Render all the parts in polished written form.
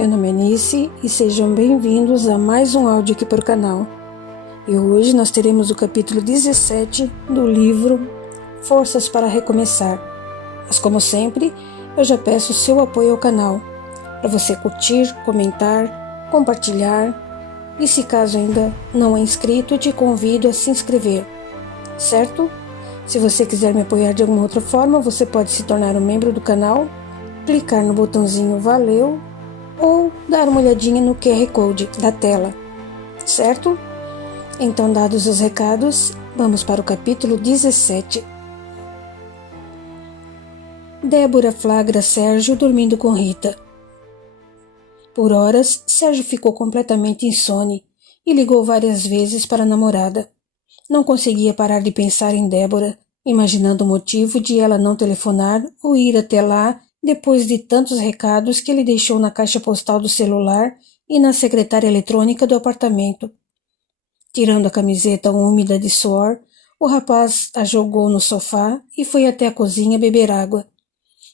Meu nome é Nice e sejam bem-vindos a mais um áudio aqui para o canal. E hoje nós teremos o capítulo 17 do livro Forças para Recomeçar. Mas como sempre, eu já peço o seu apoio ao canal, para você curtir, comentar, compartilhar e se caso ainda não é inscrito, te convido a se inscrever, certo? Se você quiser me apoiar de alguma outra forma, você pode se tornar um membro do canal, clicar no botãozinho Valeu ou dar uma olhadinha no QR Code da tela, certo? Então, dados os recados, vamos para o capítulo 17. Débora flagra Sérgio dormindo com Rita. Por horas, Sérgio ficou completamente insone e ligou várias vezes para a namorada. Não conseguia parar de pensar em Débora, imaginando o motivo de ela não telefonar ou ir até lá depois de tantos recados que ele deixou na caixa postal do celular e na secretária eletrônica do apartamento. Tirando a camiseta úmida de suor, o rapaz a jogou no sofá e foi até a cozinha beber água.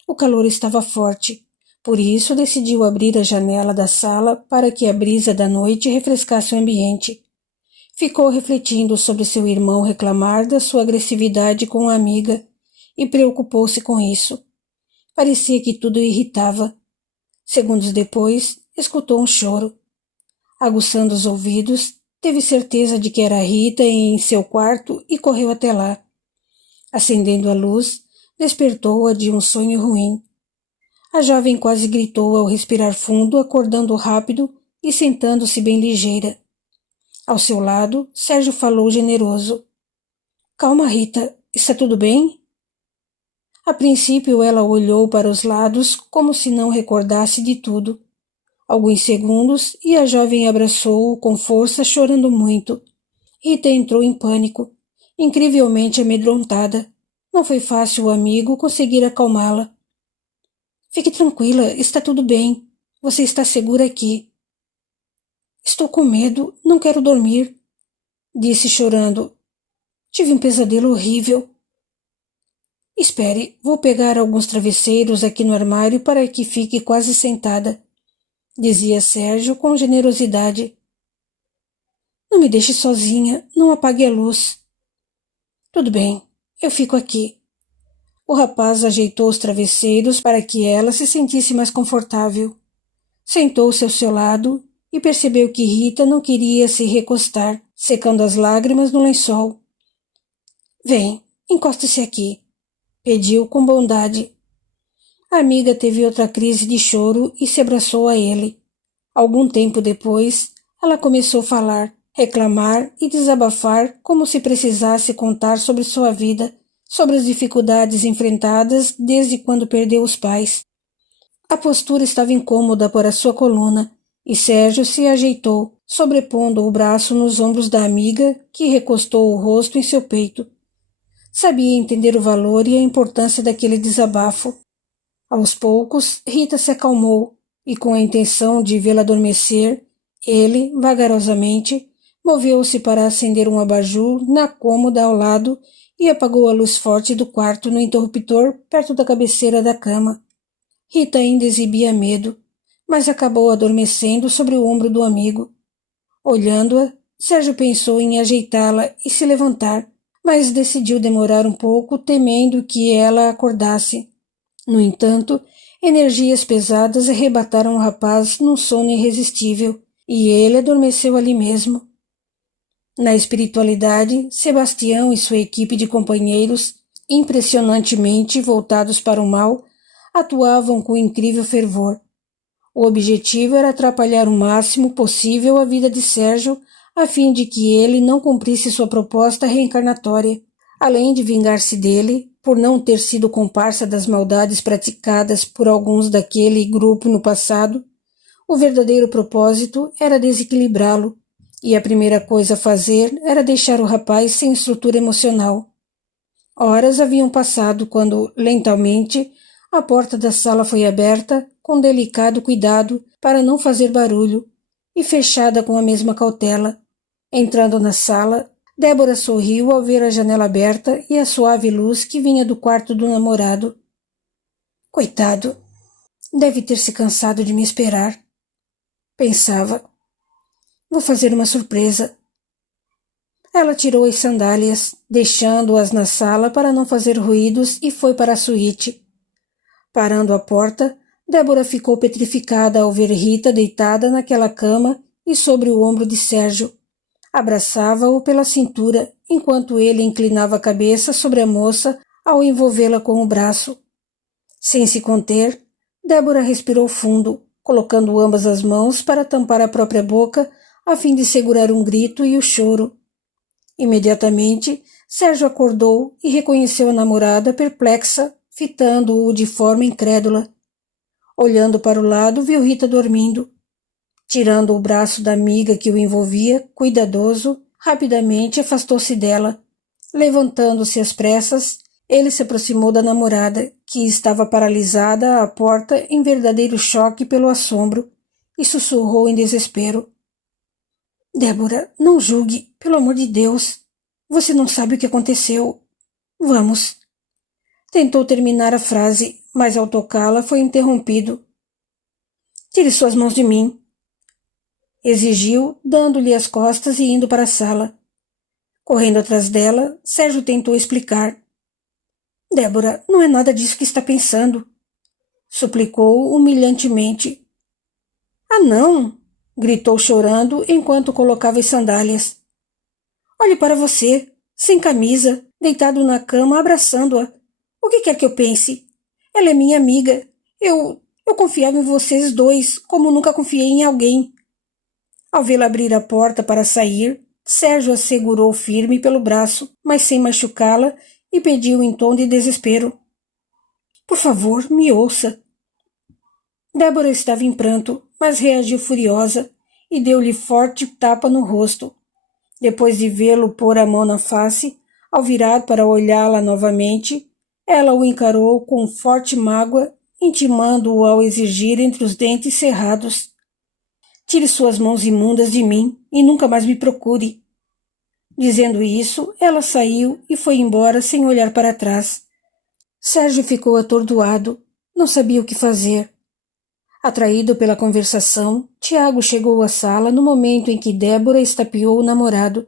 O calor estava forte, por isso decidiu abrir a janela da sala para que a brisa da noite refrescasse o ambiente. Ficou refletindo sobre seu irmão reclamar da sua agressividade com a amiga e preocupou-se com isso. Parecia que tudo o irritava. Segundos depois, escutou um choro. Aguçando os ouvidos, teve certeza de que era Rita em seu quarto e correu até lá. Acendendo a luz, despertou-a de um sonho ruim. A jovem quase gritou ao respirar fundo, acordando rápido e sentando-se bem ligeira. Ao seu lado, Sérgio falou generoso. — Calma, Rita, está tudo bem? A princípio ela olhou para os lados como se não recordasse de tudo. Alguns segundos e a jovem abraçou-o com força, chorando muito. Rita entrou em pânico, incrivelmente amedrontada. Não foi fácil o amigo conseguir acalmá-la. — Fique tranquila, está tudo bem. Você está segura aqui. — Estou com medo, não quero dormir, disse chorando. Tive um pesadelo horrível. Espere, vou pegar alguns travesseiros aqui no armário para que fique quase sentada, dizia Sérgio com generosidade. Não me deixe sozinha, não apague a luz. Tudo bem, eu fico aqui. O rapaz ajeitou os travesseiros para que ela se sentisse mais confortável. Sentou-se ao seu lado e percebeu que Rita não queria se recostar, secando as lágrimas no lençol. Vem, encoste-se aqui. Pediu com bondade. A amiga teve outra crise de choro e se abraçou a ele. Algum tempo depois, ela começou a falar, reclamar e desabafar como se precisasse contar sobre sua vida, sobre as dificuldades enfrentadas desde quando perdeu os pais. A postura estava incômoda para sua coluna e Sérgio se ajeitou, sobrepondo o braço nos ombros da amiga, que recostou o rosto em seu peito. Sabia entender o valor e a importância daquele desabafo. Aos poucos, Rita se acalmou e, com a intenção de vê-la adormecer, ele, vagarosamente, moveu-se para acender um abajur na cômoda ao lado e apagou a luz forte do quarto no interruptor perto da cabeceira da cama. Rita ainda exibia medo, mas acabou adormecendo sobre o ombro do amigo. Olhando-a, Sérgio pensou em ajeitá-la e se levantar, mas decidiu demorar um pouco, temendo que ela acordasse. No entanto, energias pesadas arrebataram o rapaz num sono irresistível, e ele adormeceu ali mesmo. Na espiritualidade, Sebastião e sua equipe de companheiros, impressionantemente voltados para o mal, atuavam com incrível fervor. O objetivo era atrapalhar o máximo possível a vida de Sérgio, a fim de que ele não cumprisse sua proposta reencarnatória. Além de vingar-se dele, por não ter sido comparsa das maldades praticadas por alguns daquele grupo no passado, o verdadeiro propósito era desequilibrá-lo, e a primeira coisa a fazer era deixar o rapaz sem estrutura emocional. Horas haviam passado quando, lentamente, a porta da sala foi aberta, com delicado cuidado para não fazer barulho, e fechada com a mesma cautela. Entrando na sala, Débora sorriu ao ver a janela aberta e a suave luz que vinha do quarto do namorado. Coitado, deve ter se cansado de me esperar, Pensava. Vou fazer uma surpresa. Ela tirou as sandálias, deixando-as na sala para não fazer ruídos, e foi para a suíte. Parando à porta, Débora ficou petrificada ao ver Rita deitada naquela cama e sobre o ombro de Sérgio. Abraçava-o pela cintura, enquanto ele inclinava a cabeça sobre a moça ao envolvê-la com o braço. Sem se conter, Débora respirou fundo, colocando ambas as mãos para tampar a própria boca, a fim de segurar um grito e o choro. Imediatamente, Sérgio acordou e reconheceu a namorada perplexa, fitando-o de forma incrédula. Olhando para o lado, viu Rita dormindo. Tirando o braço da amiga que o envolvia, cuidadoso, rapidamente afastou-se dela. Levantando-se às pressas, ele se aproximou da namorada, que estava paralisada à porta em verdadeiro choque pelo assombro, e sussurrou em desespero. Débora, não julgue, pelo amor de Deus. Você não sabe o que aconteceu. Vamos. Tentou terminar a frase, mas ao tocá-la foi interrompido. Tire suas mãos de mim. Exigiu, dando-lhe as costas e indo para a sala. Correndo atrás dela, Sérgio tentou explicar. Débora, não é nada disso que está pensando. Suplicou humilhantemente. Ah, não! Gritou chorando enquanto colocava as sandálias. Olhe para você, sem camisa, deitado na cama, abraçando-a. O que quer que eu pense? Ela é minha amiga. Eu confiava em vocês dois, como nunca confiei em alguém. Ao vê-la abrir a porta para sair, Sérgio a segurou firme pelo braço, mas sem machucá-la, e pediu em tom de desespero. Por favor, me ouça. Débora estava em pranto, mas reagiu furiosa e deu-lhe forte tapa no rosto. Depois de vê-lo pôr a mão na face, ao virar para olhá-la novamente, ela o encarou com forte mágoa, intimando-o ao exigir entre os dentes cerrados. Tire suas mãos imundas de mim e nunca mais me procure. Dizendo isso, ela saiu e foi embora sem olhar para trás. Sérgio ficou atordoado, não sabia o que fazer. Atraído pela conversação, Tiago chegou à sala no momento em que Débora estapeou o namorado,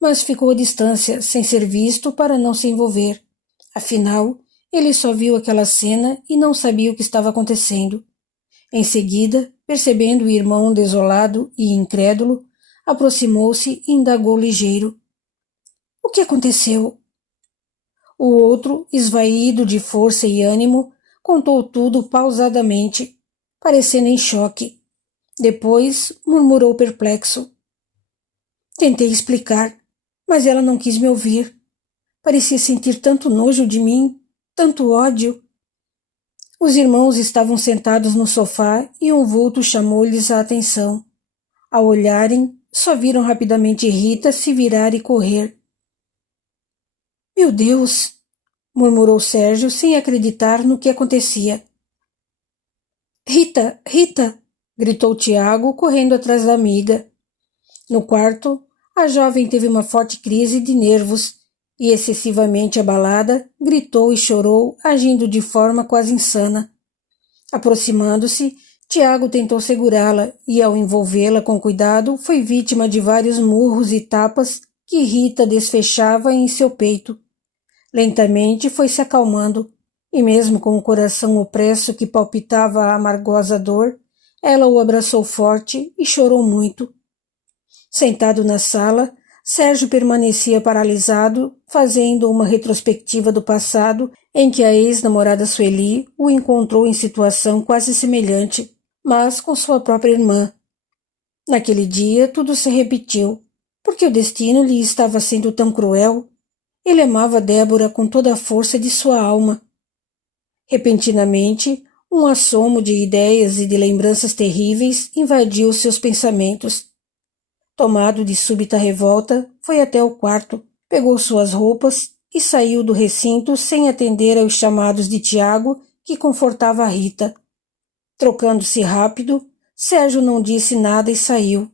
mas ficou à distância, sem ser visto para não se envolver. Afinal, ele só viu aquela cena e não sabia o que estava acontecendo. Em seguida, percebendo o irmão desolado e incrédulo, aproximou-se e indagou ligeiro. O que aconteceu? O outro, esvaído de força e ânimo, contou tudo pausadamente, parecendo em choque. Depois murmurou perplexo. Tentei explicar, mas ela não quis me ouvir. Parecia sentir tanto nojo de mim, tanto ódio. Os irmãos estavam sentados no sofá e um vulto chamou-lhes a atenção. Ao olharem, só viram rapidamente Rita se virar e correr. Meu Deus! Murmurou Sérgio sem acreditar no que acontecia. Rita! Rita! Gritou Tiago, correndo atrás da amiga. No quarto, a jovem teve uma forte crise de nervos e, excessivamente abalada, gritou e chorou, agindo de forma quase insana. Aproximando-se, Tiago tentou segurá-la e, ao envolvê-la com cuidado, foi vítima de vários murros e tapas que Rita desfechava em seu peito. Lentamente foi se acalmando, e mesmo com o coração opresso que palpitava a amargosa dor, ela o abraçou forte e chorou muito. Sentado na sala, Sérgio permanecia paralisado, fazendo uma retrospectiva do passado em que a ex-namorada Sueli o encontrou em situação quase semelhante, mas com sua própria irmã. Naquele dia tudo se repetiu, porque o destino lhe estava sendo tão cruel. Ele amava Débora com toda a força de sua alma. Repentinamente, um assomo de ideias e de lembranças terríveis invadiu seus pensamentos. Tomado de súbita revolta, foi até o quarto, pegou suas roupas e saiu do recinto sem atender aos chamados de Tiago, que confortava a Rita. Trocando-se rápido, Sérgio não disse nada e saiu.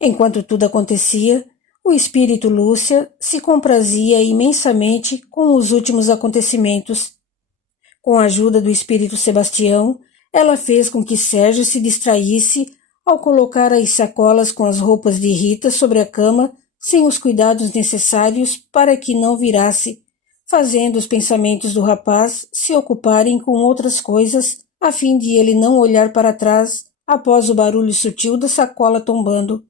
Enquanto tudo acontecia, o espírito Lúcia se comprazia imensamente com os últimos acontecimentos. Com a ajuda do espírito Sebastião, ela fez com que Sérgio se distraísse ao colocar as sacolas com as roupas de Rita sobre a cama sem os cuidados necessários para que não virasse, fazendo os pensamentos do rapaz se ocuparem com outras coisas, a fim de ele não olhar para trás após o barulho sutil da sacola tombando.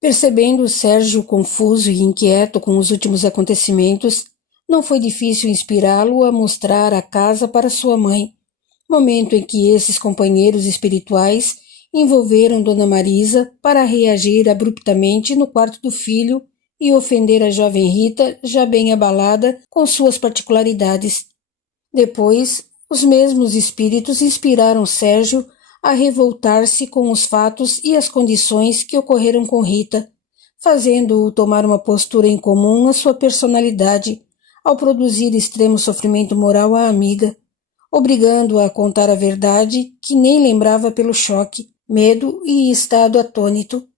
Percebendo Sérgio confuso e inquieto com os últimos acontecimentos, não foi difícil inspirá-lo a mostrar a casa para sua mãe, momento em que esses companheiros espirituais envolveram Dona Marisa para reagir abruptamente no quarto do filho e ofender a jovem Rita, já bem abalada com suas particularidades. Depois, os mesmos espíritos inspiraram Sérgio a revoltar-se com os fatos e as condições que ocorreram com Rita, fazendo-o tomar uma postura em comum à sua personalidade, ao produzir extremo sofrimento moral à amiga, obrigando-a a contar a verdade que nem lembrava pelo choque, medo e estado atônito.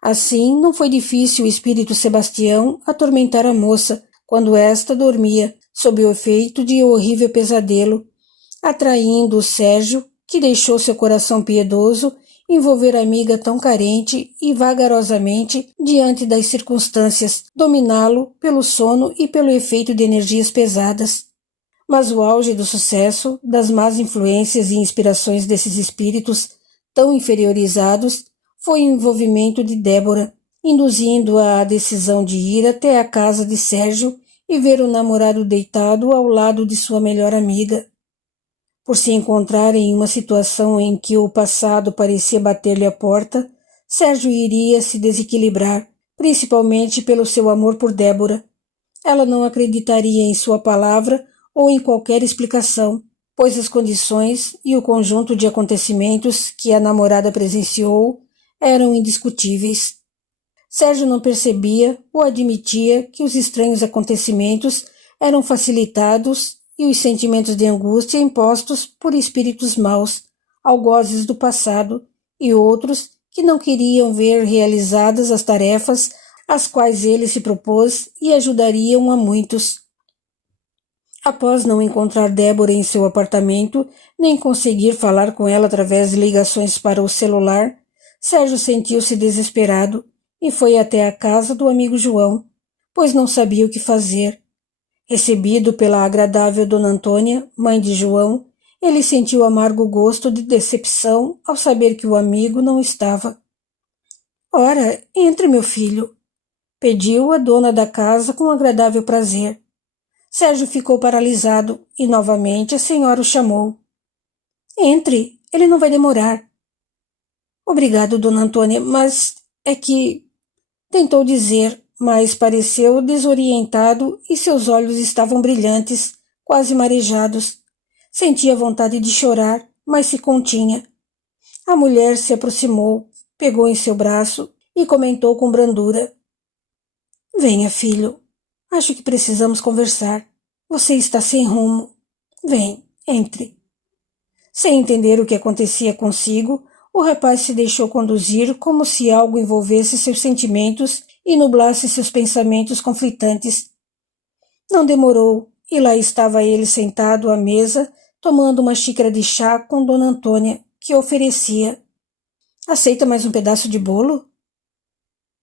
Assim, não foi difícil o espírito Sebastião atormentar a moça quando esta dormia, sob o efeito de horrível pesadelo, atraindo o Sérgio, que deixou seu coração piedoso envolver a amiga tão carente e vagarosamente diante das circunstâncias, dominá-lo pelo sono e pelo efeito de energias pesadas. Mas o auge do sucesso, das más influências e inspirações desses espíritos tão inferiorizados, foi o envolvimento de Débora, induzindo-a à decisão de ir até a casa de Sérgio e ver o namorado deitado ao lado de sua melhor amiga. Por se encontrar em uma situação em que o passado parecia bater-lhe a porta, Sérgio iria se desequilibrar, principalmente pelo seu amor por Débora. Ela não acreditaria em sua palavra ou em qualquer explicação, pois as condições e o conjunto de acontecimentos que a namorada presenciou eram indiscutíveis. Sérgio não percebia ou admitia que os estranhos acontecimentos eram facilitados e os sentimentos de angústia impostos por espíritos maus, algozes do passado, e outros que não queriam ver realizadas as tarefas às quais ele se propôs e ajudariam a muitos. Após não encontrar Débora em seu apartamento, nem conseguir falar com ela através de ligações para o celular, Sérgio sentiu-se desesperado e foi até a casa do amigo João, pois não sabia o que fazer. Recebido pela agradável Dona Antônia, mãe de João, ele sentiu amargo gosto de decepção ao saber que o amigo não estava. Ora, entre, meu filho, pediu a dona da casa com agradável prazer. Sérgio ficou paralisado e novamente a senhora o chamou. Entre, ele não vai demorar. Obrigado, Dona Antônia, mas é que... Tentou dizer, mas pareceu desorientado e seus olhos estavam brilhantes, quase marejados. Sentia vontade de chorar, mas se continha. A mulher se aproximou, pegou em seu braço e comentou com brandura. Venha, filho. Acho que precisamos conversar. Você está sem rumo. Vem, entre. Sem entender o que acontecia consigo, o rapaz se deixou conduzir como se algo envolvesse seus sentimentos e nublasse seus pensamentos conflitantes. Não demorou, e lá estava ele sentado à mesa, tomando uma xícara de chá com Dona Antônia, que oferecia. Aceita mais um pedaço de bolo?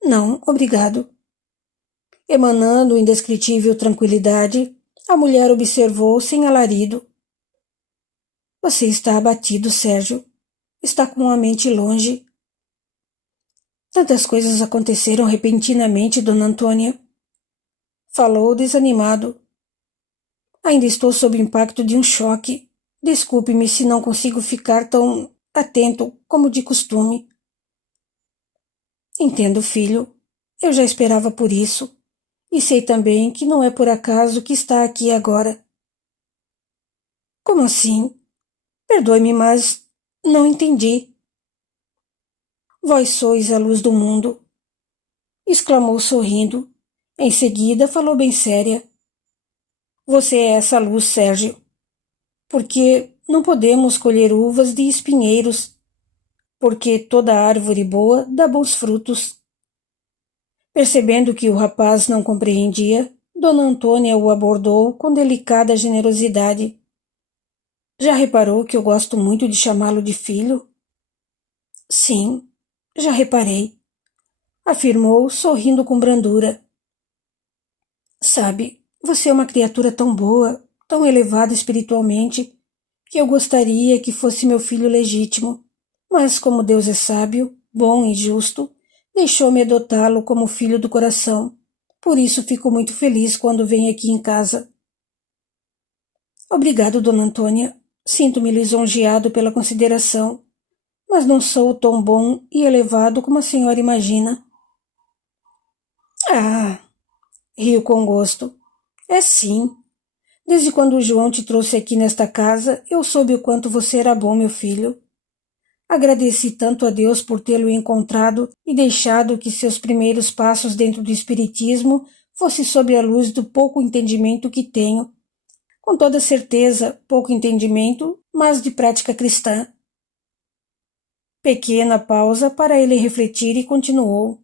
Não, obrigado. Emanando indescritível tranquilidade, a mulher observou sem alarido. Você está abatido, Sérgio. Está com a mente longe. Tantas coisas aconteceram repentinamente, Dona Antônia. Falou desanimado. Ainda estou sob o impacto de um choque. Desculpe-me se não consigo ficar tão atento como de costume. Entendo, filho. Eu já esperava por isso. E sei também que não é por acaso que está aqui agora. Como assim? Perdoe-me, mas não entendi. Vós sois a luz do mundo, exclamou sorrindo. Em seguida falou bem séria. Você é essa luz, Sérgio. Porque não podemos colher uvas de espinheiros, porque toda árvore boa dá bons frutos. Percebendo que o rapaz não compreendia, Dona Antônia o abordou com delicada generosidade. Já reparou que eu gosto muito de chamá-lo de filho? Sim, já reparei, afirmou, sorrindo com brandura. Sabe, você é uma criatura tão boa, tão elevada espiritualmente, que eu gostaria que fosse meu filho legítimo, mas como Deus é sábio, bom e justo, deixou-me adotá-lo como filho do coração. Por isso fico muito feliz quando vem aqui em casa. Obrigado, Dona Antônia. Sinto-me lisonjeado pela consideração, mas não sou tão bom e elevado como a senhora imagina. Ah, riu com gosto. É sim. Desde quando o João te trouxe aqui nesta casa, eu soube o quanto você era bom, meu filho. Agradeci tanto a Deus por tê-lo encontrado e deixado que seus primeiros passos dentro do espiritismo fossem sob a luz do pouco entendimento que tenho. Com toda certeza, pouco entendimento, mas de prática cristã. Pequena pausa para ele refletir e continuou.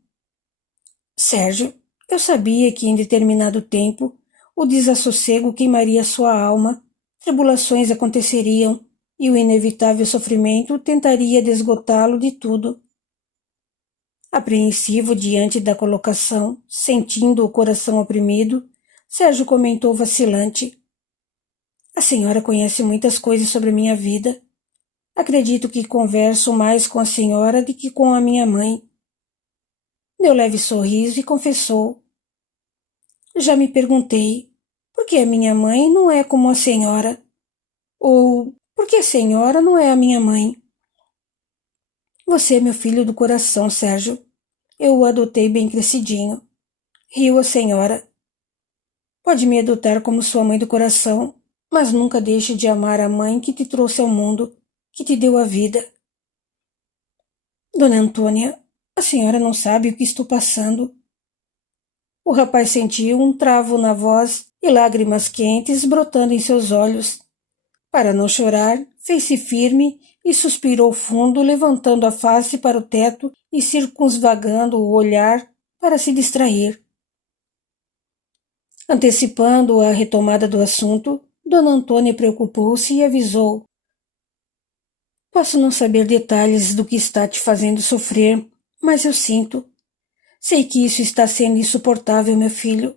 Sérgio, eu sabia que em determinado tempo o desassossego queimaria sua alma, tribulações aconteceriam e o inevitável sofrimento tentaria desgotá-lo de tudo. Apreensivo diante da colocação, sentindo o coração oprimido, Sérgio comentou vacilante. A senhora conhece muitas coisas sobre minha vida. Acredito que converso mais com a senhora do que com a minha mãe. Deu leve sorriso e confessou. Já me perguntei, por que a minha mãe não é como a senhora? Ou, por que a senhora não é a minha mãe? Você é meu filho do coração, Sérgio. Eu o adotei bem crescidinho. Riu a senhora. Pode me adotar como sua mãe do coração, mas nunca deixe de amar a mãe que te trouxe ao mundo, que te deu a vida. Dona Antônia, a senhora não sabe o que estou passando. O rapaz sentiu um travo na voz e lágrimas quentes brotando em seus olhos. Para não chorar, fez-se firme e suspirou fundo, levantando a face para o teto e circunvagando o olhar para se distrair. Antecipando a retomada do assunto, Dona Antônia preocupou-se e avisou. Posso não saber detalhes do que está te fazendo sofrer, mas eu sinto. Sei que isso está sendo insuportável, meu filho.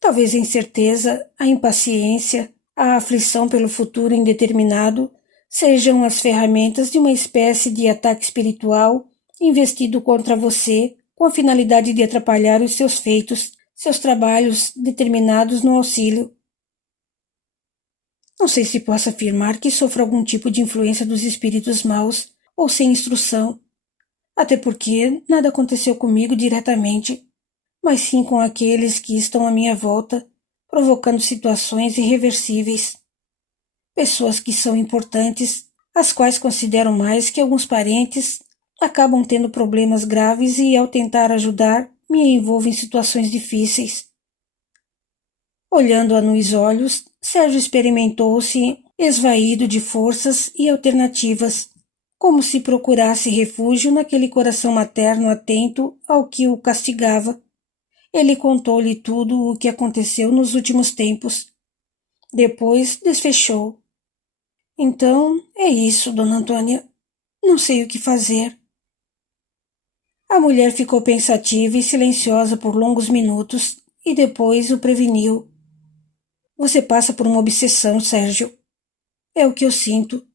Talvez a incerteza, a impaciência, a aflição pelo futuro indeterminado sejam as ferramentas de uma espécie de ataque espiritual investido contra você com a finalidade de atrapalhar os seus feitos, seus trabalhos determinados no auxílio. Não sei se posso afirmar que sofro algum tipo de influência dos espíritos maus ou sem instrução, até porque nada aconteceu comigo diretamente, mas sim com aqueles que estão à minha volta, provocando situações irreversíveis. Pessoas que são importantes, as quais consideram mais que alguns parentes, acabam tendo problemas graves e, ao tentar ajudar, me envolvo em situações difíceis. Olhando-a nos olhos, Sérgio experimentou-se esvaído de forças e alternativas, como se procurasse refúgio naquele coração materno atento ao que o castigava. Ele contou-lhe tudo o que aconteceu nos últimos tempos. Depois desfechou. Então, é isso, Dona Antônia. Não sei o que fazer. A mulher ficou pensativa e silenciosa por longos minutos e depois o preveniu. Você passa por uma obsessão, Sérgio. É o que eu sinto.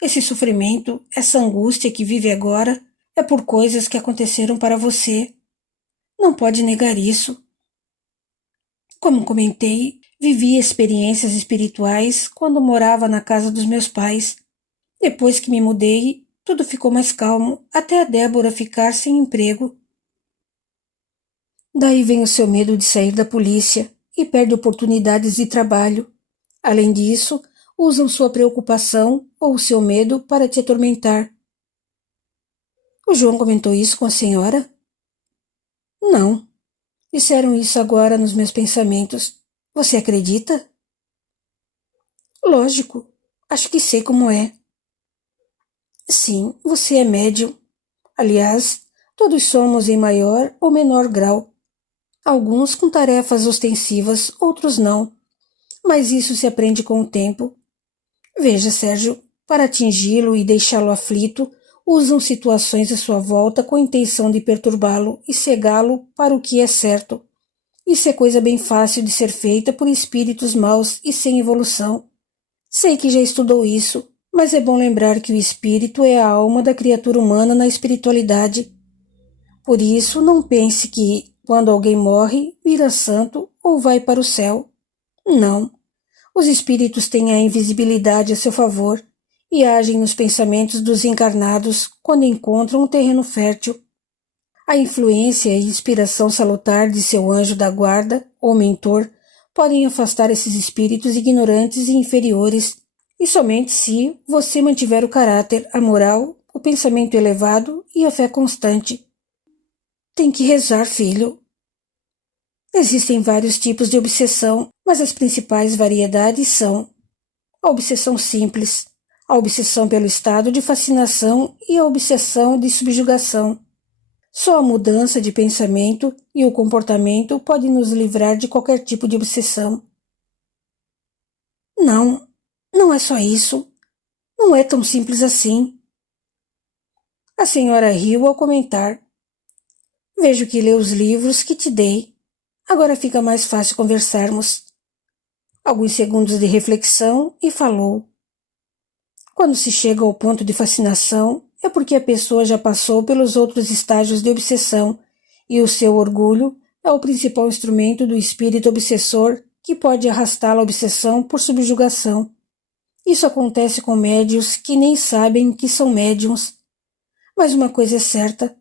Esse sofrimento, essa angústia que vive agora, é por coisas que aconteceram para você. Não pode negar isso. Como comentei, vivi experiências espirituais quando morava na casa dos meus pais. Depois que me mudei, tudo ficou mais calmo, até a Débora ficar sem emprego. Daí vem o seu medo de sair da polícia e perde oportunidades de trabalho. Além disso, usam sua preocupação ou seu medo para te atormentar. O João comentou isso com a senhora? Não. Disseram isso agora nos meus pensamentos. Você acredita? Lógico. Acho que sei como é. Sim, você é médium. Aliás, todos somos em maior ou menor grau. Alguns com tarefas ostensivas, outros não. Mas isso se aprende com o tempo. Veja, Sérgio, para atingi-lo e deixá-lo aflito, usam situações à sua volta com a intenção de perturbá-lo e cegá-lo para o que é certo. Isso é coisa bem fácil de ser feita por espíritos maus e sem evolução. Sei que já estudou isso, mas é bom lembrar que o espírito é a alma da criatura humana na espiritualidade. Por isso, não pense que, quando alguém morre, vira santo ou vai para o céu. Não. Os espíritos têm a invisibilidade a seu favor e agem nos pensamentos dos encarnados quando encontram um terreno fértil. A influência e inspiração salutar de seu anjo da guarda ou mentor podem afastar esses espíritos ignorantes e inferiores, e somente se você mantiver o caráter, a moral, o pensamento elevado e a fé constante. Tem que rezar, filho. Existem vários tipos de obsessão, mas as principais variedades são a obsessão simples, a obsessão pelo estado de fascinação e a obsessão de subjugação. Só a mudança de pensamento e o comportamento podem nos livrar de qualquer tipo de obsessão. Não, não é só isso. Não é tão simples assim. A senhora riu ao comentar. Vejo que lê os livros que te dei. Agora fica mais fácil conversarmos. Alguns segundos de reflexão e falou. Quando se chega ao ponto de fascinação, é porque a pessoa já passou pelos outros estágios de obsessão e o seu orgulho é o principal instrumento do espírito obsessor que pode arrastá-la à obsessão por subjugação. Isso acontece com médiuns que nem sabem que são médiuns. Mas uma coisa é certa,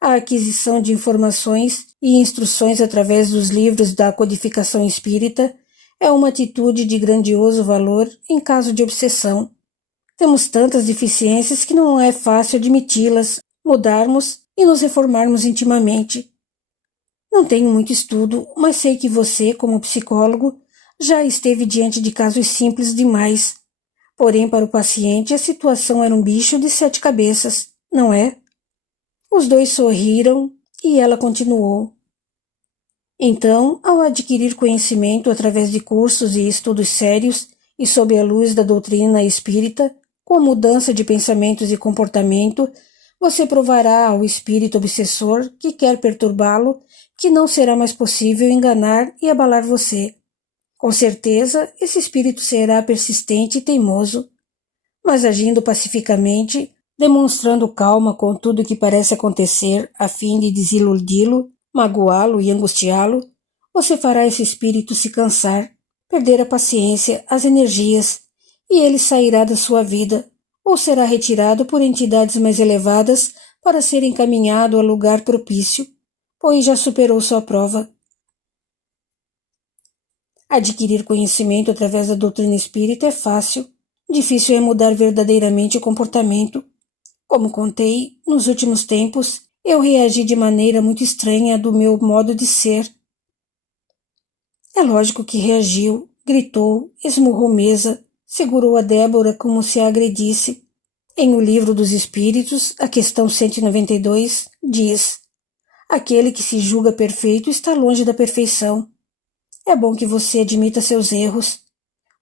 a aquisição de informações e instruções através dos livros da codificação espírita é uma atitude de grandioso valor em caso de obsessão. Temos tantas deficiências que não é fácil admiti-las, mudarmos e nos reformarmos intimamente. Não tenho muito estudo, mas sei que você, como psicólogo, já esteve diante de casos simples demais. Porém, para o paciente, a situação era um bicho de 7 cabeças, não é? Os dois sorriram e ela continuou. Então, ao adquirir conhecimento através de cursos e estudos sérios e sob a luz da doutrina espírita, com a mudança de pensamentos e comportamento, você provará ao espírito obsessor que quer perturbá-lo que não será mais possível enganar e abalar você. Com certeza, esse espírito será persistente e teimoso, mas agindo pacificamente, demonstrando calma com tudo o que parece acontecer a fim de desiludi-lo, magoá-lo e angustiá-lo, você fará esse espírito se cansar, perder a paciência, as energias, e ele sairá da sua vida, ou será retirado por entidades mais elevadas para ser encaminhado a lugar propício, pois já superou sua prova. Adquirir conhecimento através da doutrina espírita é fácil, difícil é mudar verdadeiramente o comportamento. Como contei, nos últimos tempos, eu reagi de maneira muito estranha do meu modo de ser. É lógico que reagiu, gritou, esmurrou mesa, segurou a Débora como se a agredisse. Em O Livro dos Espíritos, a questão 192, diz: aquele que se julga perfeito está longe da perfeição. É bom que você admita seus erros.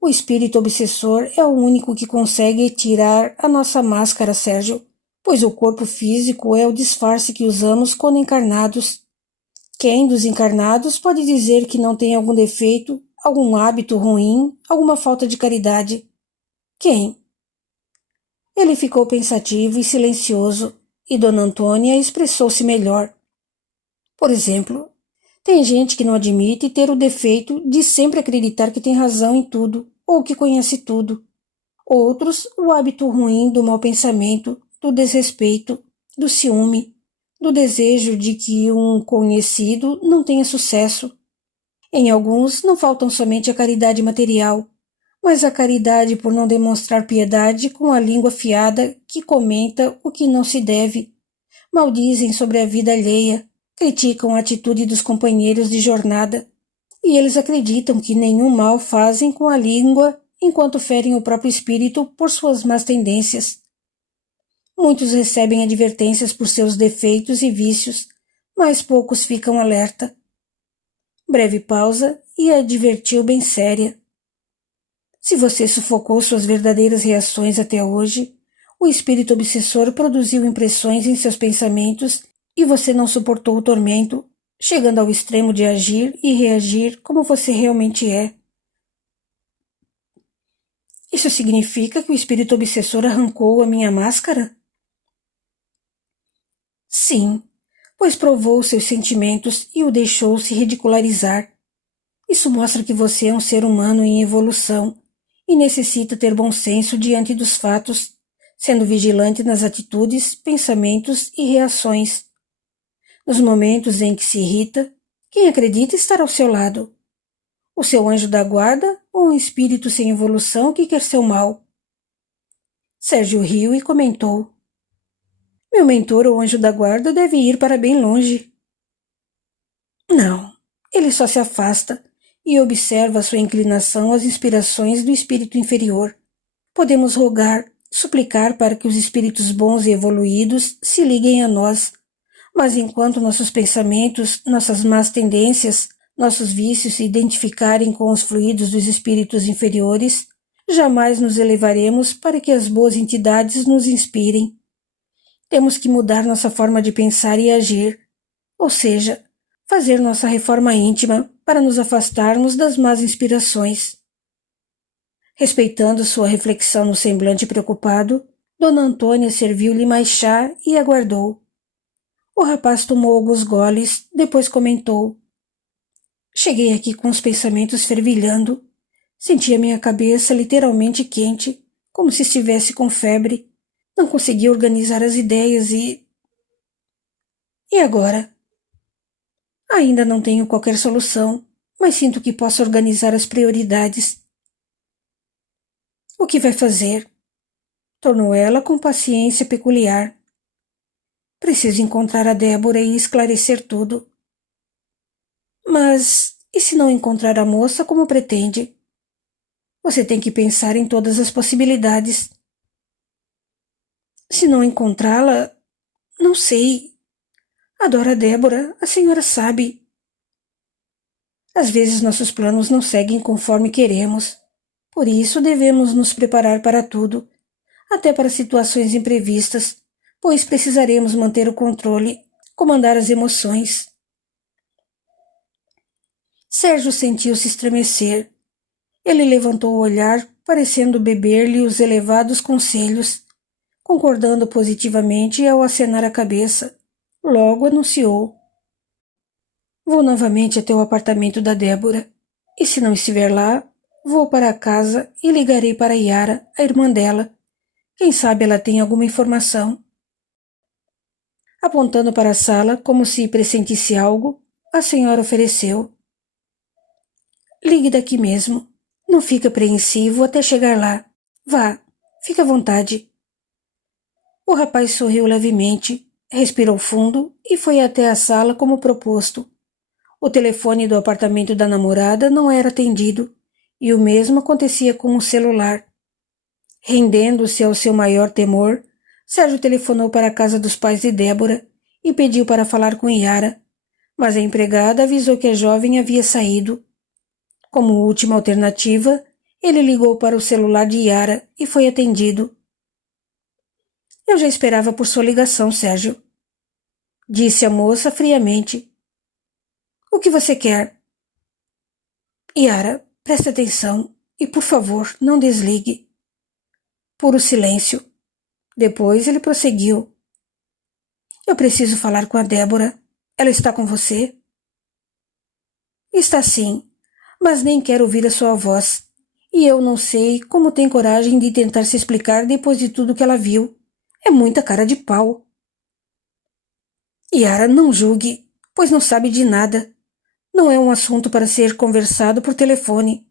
O espírito obsessor é o único que consegue tirar a nossa máscara, Sérgio, pois o corpo físico é o disfarce que usamos quando encarnados. Quem dos encarnados pode dizer que não tem algum defeito, algum hábito ruim, alguma falta de caridade? Quem? Ele ficou pensativo e silencioso, e Dona Antônia expressou-se melhor. Por exemplo, tem gente que não admite ter o defeito de sempre acreditar que tem razão em tudo, ou que conhece tudo. Outros, o hábito ruim do mau pensamento, do desrespeito, do ciúme, do desejo de que um conhecido não tenha sucesso. Em alguns não faltam somente a caridade material, mas a caridade por não demonstrar piedade com a língua afiada que comenta o que não se deve, maldizem sobre a vida alheia, criticam a atitude dos companheiros de jornada, e eles acreditam que nenhum mal fazem com a língua enquanto ferem o próprio espírito por suas más tendências. Muitos recebem advertências por seus defeitos e vícios, mas poucos ficam alerta. Breve pausa e advertiu bem séria. Se você sufocou suas verdadeiras reações até hoje, O espírito obsessor produziu impressões em seus pensamentos e você não suportou o tormento, chegando ao extremo de agir e reagir como você realmente é. Isso significa que o espírito obsessor arrancou a minha máscara? Sim, pois provou seus sentimentos e o deixou se ridicularizar. Isso mostra que você é um ser humano em evolução e necessita ter bom senso diante dos fatos, sendo vigilante nas atitudes, pensamentos e reações. Nos momentos em que se irrita, quem acredita estar ao seu lado? O seu anjo da guarda ou um espírito sem evolução que quer seu mal? Sérgio riu e comentou: Meu mentor ou anjo da guarda deve ir para bem longe. Não, ele só se afasta e observa sua inclinação às inspirações do espírito inferior. Podemos rogar, suplicar para que os espíritos bons e evoluídos se liguem a nós, mas enquanto nossos pensamentos, nossas más tendências, nossos vícios se identificarem com os fluidos dos espíritos inferiores, jamais nos elevaremos para que as boas entidades nos inspirem. Temos que mudar nossa forma de pensar e agir, ou seja, fazer nossa reforma íntima para nos afastarmos das más inspirações. Respeitando sua reflexão no semblante preocupado, Dona Antônia serviu-lhe mais chá e aguardou. O rapaz tomou alguns goles, depois comentou: Cheguei aqui com os pensamentos fervilhando. Senti a minha cabeça literalmente quente, como se estivesse com febre. Não conseguia organizar as ideias e... E agora? Ainda não tenho qualquer solução, mas sinto que posso organizar as prioridades. O que vai fazer? Tornou ela com paciência peculiar. Preciso encontrar a Débora e esclarecer tudo. Mas e se não encontrar a moça como pretende? Você tem que pensar em todas as possibilidades. Se não encontrá-la, não sei. Adoro a Débora, a senhora sabe. Às vezes nossos planos não seguem conforme queremos. Por isso devemos nos preparar para tudo, até para situações imprevistas, pois precisaremos manter o controle, comandar as emoções. Sérgio sentiu-se estremecer. Ele levantou o olhar, parecendo beber-lhe os elevados conselhos, concordando positivamente ao acenar a cabeça. Logo anunciou: Vou novamente até o apartamento da Débora, e se não estiver lá, vou para a casa e ligarei para Yara, a irmã dela. Quem sabe ela tem alguma informação. Apontando para a sala como se pressentisse algo, a senhora ofereceu: Ligue daqui mesmo. Não fique apreensivo até chegar lá. Vá, fique à vontade. O rapaz sorriu levemente, respirou fundo e foi até a sala como proposto. O telefone do apartamento da namorada não era atendido, e o mesmo acontecia com o celular. Rendendo-se ao seu maior temor, Sérgio telefonou para a casa dos pais de Débora e pediu para falar com Yara, mas a empregada avisou que a jovem havia saído. Como última alternativa, ele ligou para o celular de Yara e foi atendido. Eu já esperava por sua ligação, Sérgio, disse a moça friamente. O que você quer? Yara, preste atenção e, por favor, não desligue. Puro silêncio. Depois ele prosseguiu. Eu preciso falar com a Débora. Ela está com você? Está sim, mas nem quero ouvir a sua voz. E eu não sei como tem coragem de tentar se explicar depois de tudo que ela viu. É muita cara de pau. Yara, não julgue, pois não sabe de nada. Não é um assunto para ser conversado por telefone.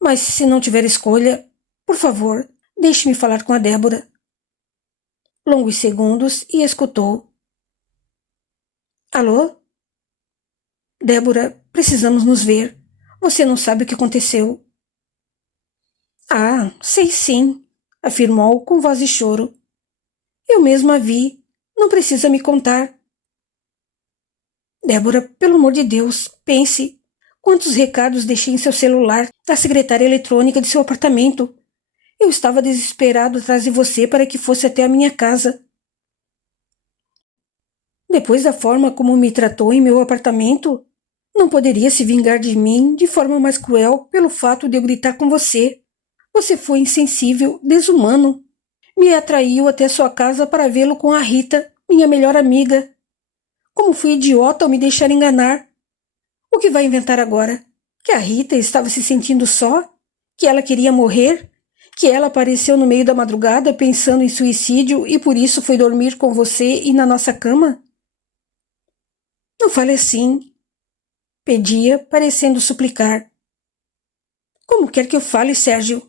Mas se não tiver escolha, por favor, deixe-me falar com a Débora. Longos segundos e escutou. Alô? Débora, precisamos nos ver. Você não sabe o que aconteceu. Ah, sei sim, afirmou com voz de choro. Eu mesma a vi. Não precisa me contar. Débora, pelo amor de Deus, pense. Quantos recados deixei em seu celular da secretária eletrônica de seu apartamento? Eu estava desesperado atrás de você para que fosse até a minha casa. Depois da forma como me tratou em meu apartamento, não poderia se vingar de mim de forma mais cruel pelo fato de eu gritar com você. Você foi insensível, desumano. Me atraiu até sua casa para vê-lo com a Rita, minha melhor amiga. Como fui idiota ao me deixar enganar. O que vai inventar agora? Que a Rita estava se sentindo só? Que ela queria morrer? Que ela apareceu no meio da madrugada pensando em suicídio e por isso foi dormir com você e na nossa cama? Não fale assim, pedia, parecendo suplicar. Como quer que eu fale, Sérgio?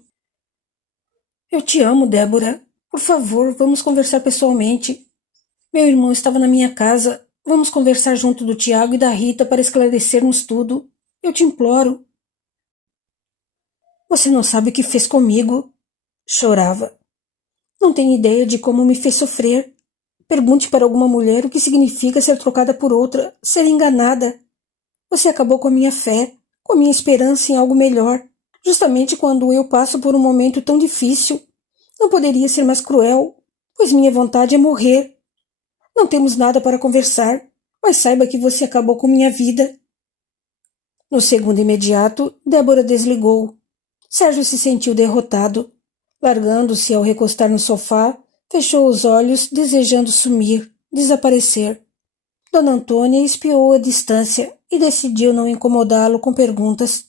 Eu te amo, Débora. Por favor, vamos conversar pessoalmente. Meu irmão estava na minha casa. Vamos conversar junto do Tiago e da Rita para esclarecermos tudo. Eu te imploro. Você não sabe o que fez comigo. Chorava. Não tem ideia de como me fez sofrer. Pergunte para alguma mulher o que significa ser trocada por outra, ser enganada. Você acabou com a minha fé, com a minha esperança em algo melhor, justamente quando eu passo por um momento tão difícil. Não poderia ser mais cruel, pois minha vontade é morrer. Não temos nada para conversar, mas saiba que você acabou com minha vida. No segundo imediato, Débora desligou. Sérgio se sentiu derrotado. Largando-se ao recostar no sofá, fechou os olhos, desejando sumir, desaparecer. Dona Antônia espiou a distância e decidiu não incomodá-lo com perguntas,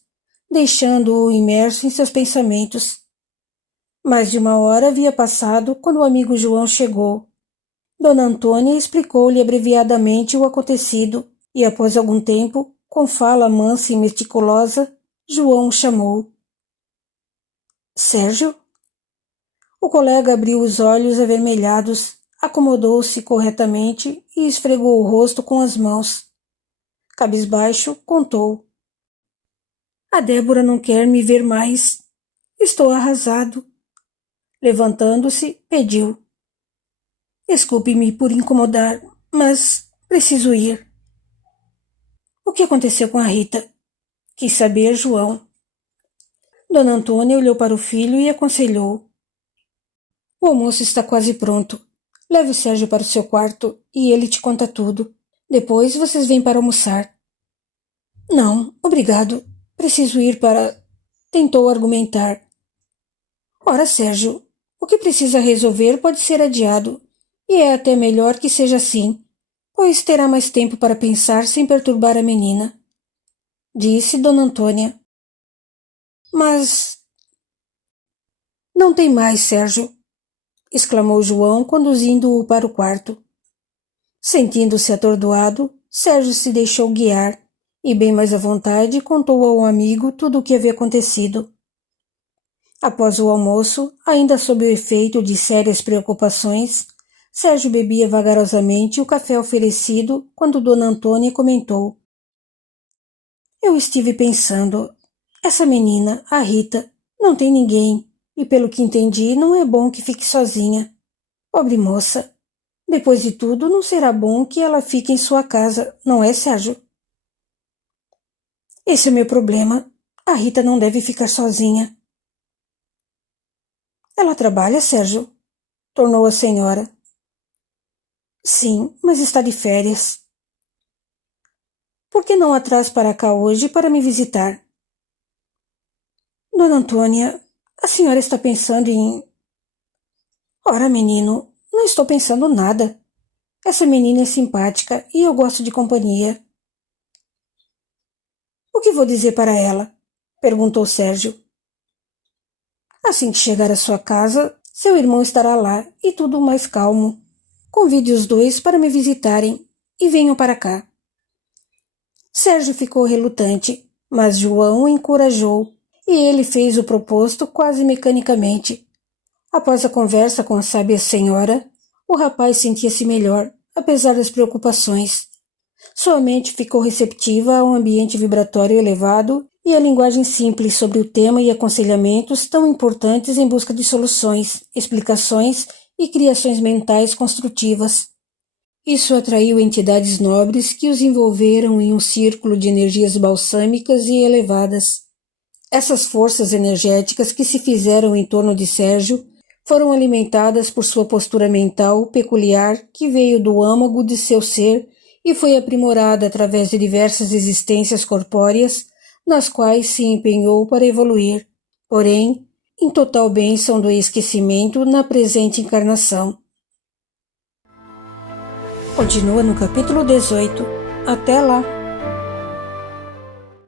deixando-o imerso em seus pensamentos. Mais de uma hora havia passado quando o amigo João chegou. Dona Antônia explicou-lhe abreviadamente o acontecido e, após algum tempo, com fala mansa e meticulosa, João o chamou. Sérgio? O colega abriu os olhos avermelhados, acomodou-se corretamente e esfregou o rosto com as mãos. Cabisbaixo, contou. A Débora não quer me ver mais. Estou arrasado. Levantando-se, pediu. Desculpe-me por incomodar, mas preciso ir. O que aconteceu com a Rita? Quis saber João. Dona Antônia olhou para o filho e aconselhou. O almoço está quase pronto. Leve o Sérgio para o seu quarto e ele te conta tudo. Depois vocês vêm para almoçar. Não, obrigado. Preciso ir para... Tentou argumentar. Ora, Sérgio, o que precisa resolver pode ser adiado. E é até melhor que seja assim, pois terá mais tempo para pensar sem perturbar a menina. Disse Dona Antônia. Mas... Não tem mais, Sérgio, exclamou João, conduzindo-o para o quarto. Sentindo-se atordoado, Sérgio se deixou guiar e, bem mais à vontade, contou ao amigo tudo o que havia acontecido. Após o almoço, ainda sob o efeito de sérias preocupações, Sérgio bebia vagarosamente o café oferecido quando Dona Antônia comentou. Eu estive pensando, essa menina, a Rita, não tem ninguém. E pelo que entendi, não é bom que fique sozinha. Pobre moça. Depois de tudo, não será bom que ela fique em sua casa, não é, Sérgio? Esse é o meu problema. A Rita não deve ficar sozinha. Ela trabalha, Sérgio? Tornou a senhora. Sim, mas está de férias. Por que não a traz para cá hoje para me visitar? Dona Antônia, a senhora está pensando em... Ora, menino, não estou pensando nada. Essa menina é simpática e eu gosto de companhia. O que vou dizer para ela? Perguntou Sérgio. Assim que chegar à sua casa, seu irmão estará lá e tudo mais calmo. Convide os dois para me visitarem e venham para cá. Sérgio ficou relutante, mas João o encorajou e ele fez o proposto quase mecanicamente. Após a conversa com a sábia senhora, o rapaz sentia-se melhor, apesar das preocupações. Sua mente ficou receptiva a um ambiente vibratório elevado e a linguagem simples sobre o tema e aconselhamentos tão importantes em busca de soluções, explicações e criações mentais construtivas. Isso atraiu entidades nobres que os envolveram em um círculo de energias balsâmicas e elevadas. Essas forças energéticas que se fizeram em torno de Sérgio foram alimentadas por sua postura mental peculiar que veio do âmago de seu ser e foi aprimorada através de diversas existências corpóreas nas quais se empenhou para evoluir, porém, em total bênção do esquecimento na presente encarnação. Continua no capítulo 18. Até lá!